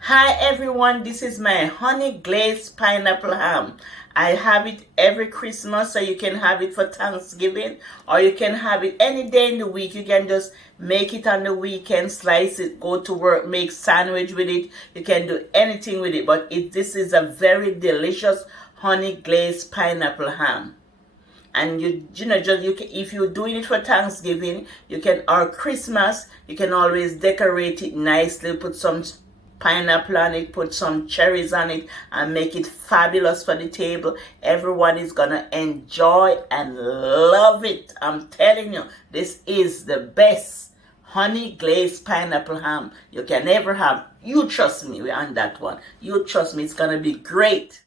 Hi everyone, this is my honey glazed pineapple ham. I have it every Christmas, so you can have it for Thanksgiving, or you can have it any day in the week. You can just make it on the weekend, slice it, go to work, make sandwich with it. You can do anything with it, but this is a very delicious honey glazed pineapple ham. And if you're doing it for Thanksgiving, you can, or Christmas, you can always decorate it nicely, put some pineapple on it, put some cherries on it, and make it fabulous for the table. Everyone is gonna enjoy and love it. I'm telling you, this is the best honey glazed pineapple ham you can ever have. You trust me on that one. You trust me, it's gonna be great.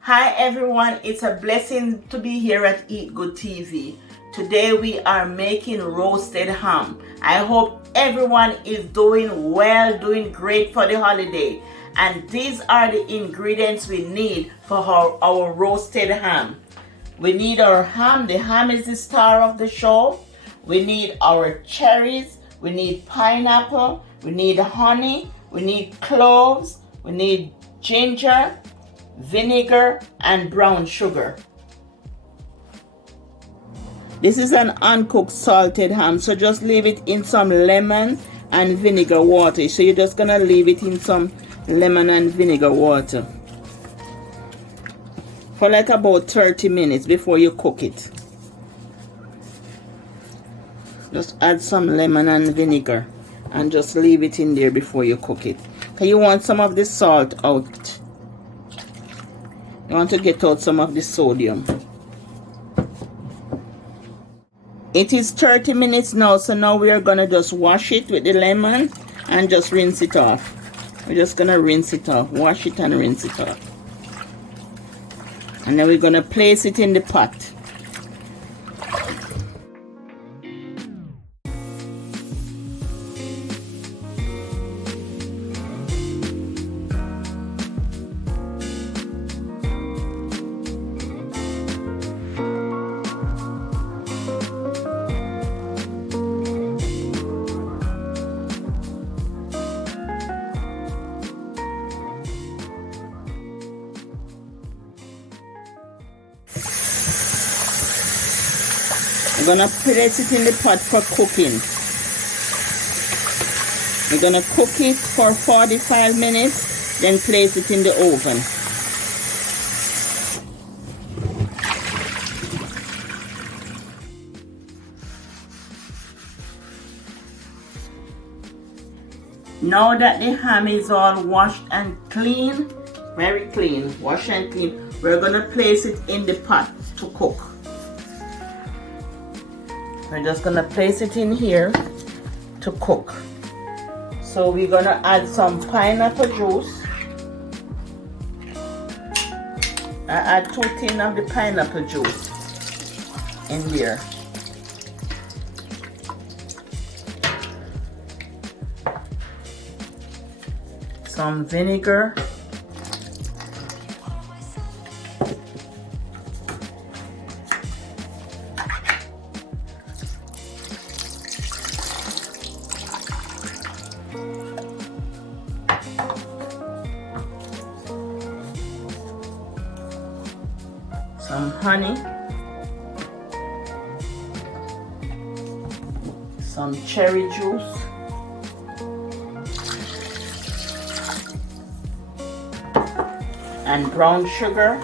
Hi everyone, it's a blessing to be here at Eat Good TV. Today we are making roasted ham. I hope everyone is doing well, doing great for the holiday. And these are the ingredients we need for our roasted ham. We need our ham. The ham is the star of the show. We need our cherries. We need pineapple. We need honey. We need cloves. We need ginger, vinegar, and brown sugar. This is an uncooked salted ham, so just leave it in some lemon and vinegar water. So you're just gonna leave it in some lemon and vinegar water for like about 30 minutes before you cook it. Just add some lemon and vinegar and just leave it in there before you cook it. Okay, you want some of the salt out. You want to get out some of the sodium. It is 30 minutes now, so now we are going to just wash it with the lemon and just rinse it off. We're just going to rinse it off. Wash it and rinse it off. And then we're going to place it in the pot. I'm gonna place it in the pot for cooking. We're gonna cook it for 45 minutes, then place it in the oven. Now that the ham is all washed and clean, very clean, washed and clean, we're gonna place it in the pot to cook. We're just gonna place it in here to cook. So we're gonna add some pineapple juice. I add 2 tins of the pineapple juice in there. Some vinegar. Some honey, some cherry juice, and brown sugar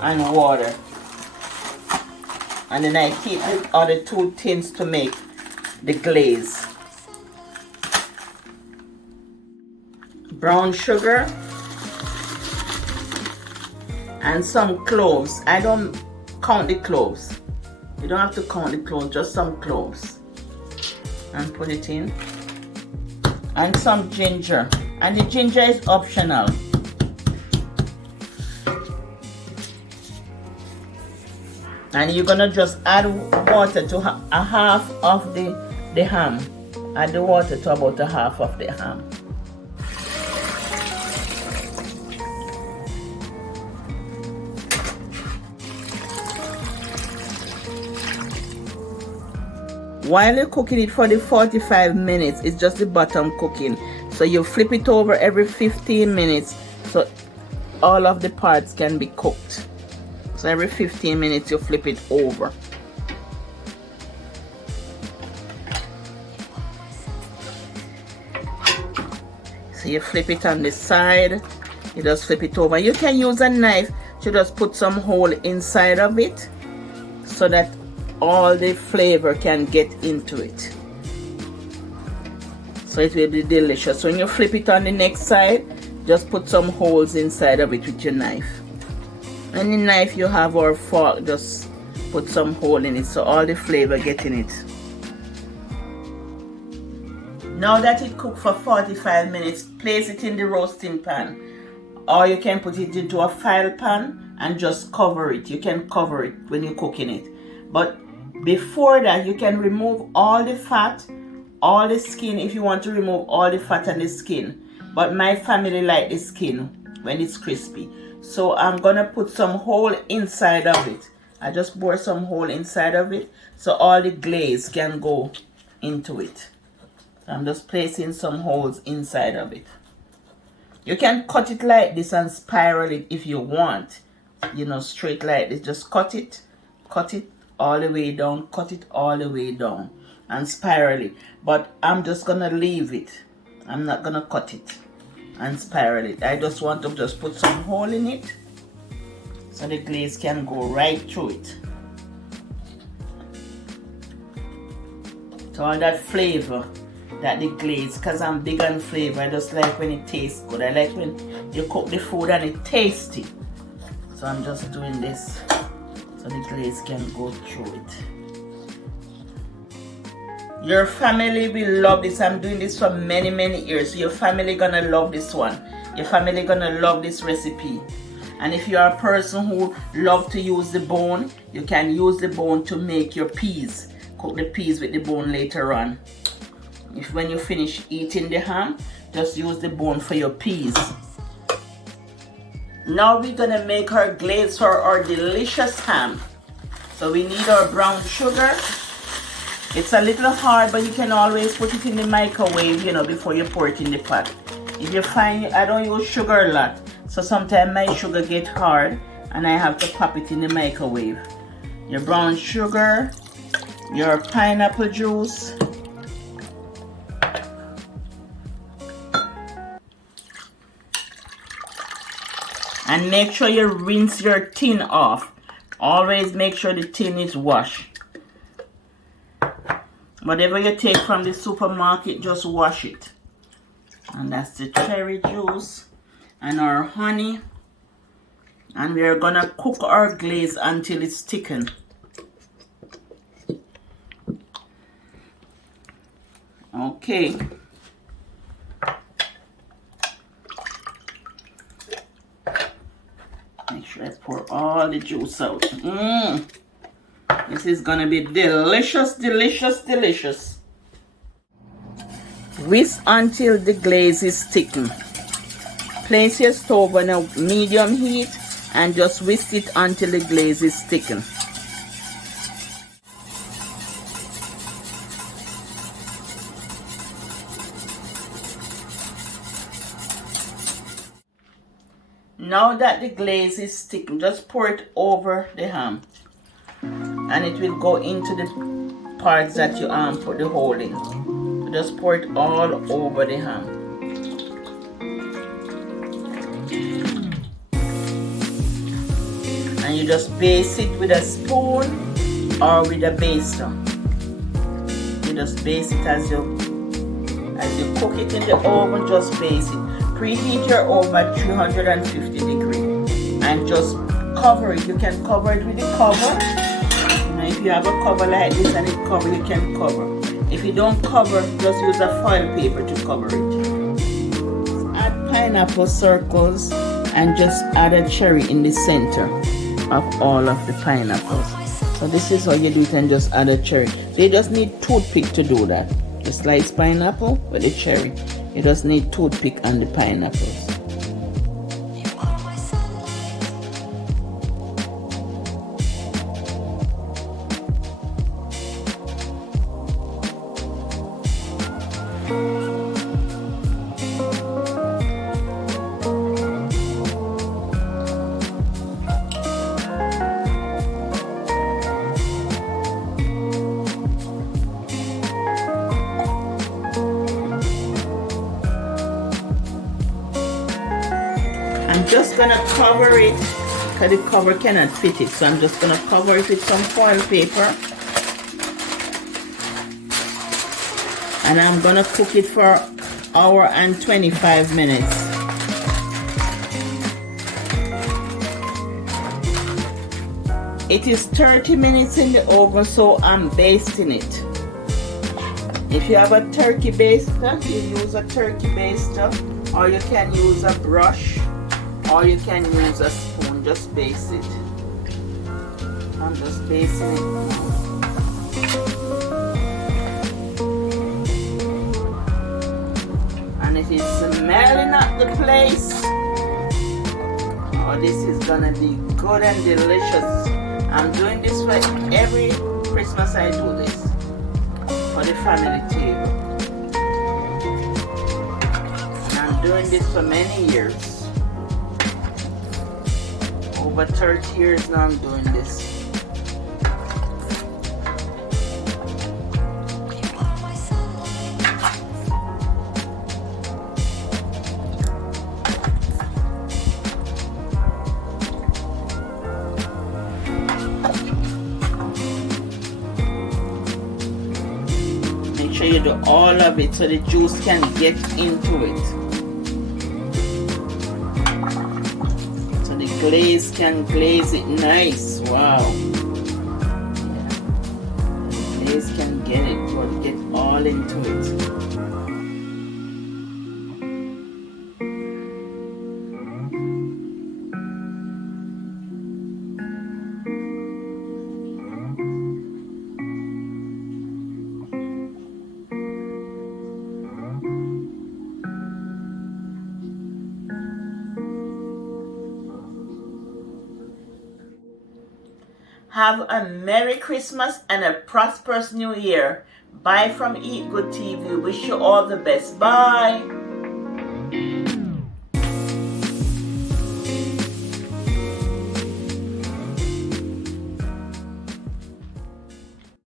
and water. And then I keep the other 2 tins to make the glaze. Brown sugar and some cloves. I don't count the cloves. You don't have to count the cloves, just some cloves. And put it in. And some ginger. And the ginger is optional. And you're gonna just add water to a half of the ham. Add the water to about a half of the ham. While you're cooking it for the 45 minutes, it's just the bottom cooking. So you flip it over every 15 minutes so all of the parts can be cooked. So every 15 minutes you flip it over. So you flip it on the side, you just flip it over. You can use a knife to just put some hole inside of it so that all the flavor can get into it. So it will be delicious. When you flip it on the next side, just put some holes inside of it with your knife. Any knife you have or fork, just put some hole in it so all the flavor get in it. Now that it cooked for 45 minutes, place it in the roasting pan. Or you can put it into a file pan and just cover it. You can cover it when you're cooking it. But before that, you can remove all the fat, all the skin if you want to remove all the fat and the skin. But my family like the skin when it's crispy. So I'm gonna put some hole inside of it. I just bore some hole inside of it so all the glaze can go into it. So I'm just placing some holes inside of it. You can cut it like this and spiral it if you want. You know, straight like this. Just cut it all the way down, cut it all the way down and spiral it. But I'm just gonna leave it. I'm not gonna cut it and spiral it. I just want to just put some hole in it so the glaze can go right through it. So all that flavor that the glaze, because I'm big on flavor, I just like when it tastes good. I like when you cook the food and it tasty. So I'm just doing this so the glaze can go through it. Your family will love this. I'm doing this for many years, so your family gonna love this one. Your family gonna love this recipe. And if you are a person who love to use the bone, you can use the bone to make your peas. Cook the peas with the bone later on. If when you finish eating the ham, just use the bone for your peas. Now we're gonna make our glaze for our delicious ham. So we need our brown sugar. It's a little hard, but you can always put it in the microwave, you know, before you pour it in the pot. If you find I don't use sugar a lot, so sometimes my sugar get hard and I have to pop it in the microwave. Your brown sugar, your pineapple juice, and make sure you rinse your tin off. Always make sure the tin is washed. Whatever you take from the supermarket, just wash it. And that's the cherry juice and our honey. And we are gonna cook our glaze until it's thickened. Okay. Make sure I pour all the juice out. This is gonna be delicious. Whisk until the glaze is thickened. Place your stove on a medium heat and just whisk it until the glaze is thickened. Now that the glaze is thickened, just pour it over the ham. And it will go into the parts that you put the hole in. So just pour it all over the ham. And you just baste it with a spoon or with a baster. You just baste it as you cook it in the oven. Just baste it. Preheat your oven at 350 degrees and just cover it. You can cover it with the cover. If you have a cover like this and it cover, you can cover. If you don't cover, just use a foil paper to cover it. Add pineapple circles and just add a cherry in the center of all of the pineapples. So this is how you do it, and just add a cherry. So you just need toothpick to do that. You slice pineapple with the cherry. You just need toothpick on the pineapples. just gonna cover it because the cover cannot fit it. So I'm just gonna cover it with some foil paper. And I'm gonna cook it for an hour and 25 minutes. It is 30 minutes in the oven, so I'm basting it. If you have a turkey baster, you use a turkey baster, or you can use a brush, or you can use a spoon. Just baste it. I'm just basting it now. And it is smelling up the place. Oh, this is gonna be good and delicious. I'm doing this for every Christmas. I do this for the family table. And I'm doing this for many years. Over 30 years now I'm doing this. Make sure you do all of it so the juice can get into it. So the glaze can glaze it nice. Wow. Yeah. The glaze can get it, but get all into it. Have a Merry Christmas and a prosperous New Year. Bye from Eat Good TV. Wish you all the best. Bye.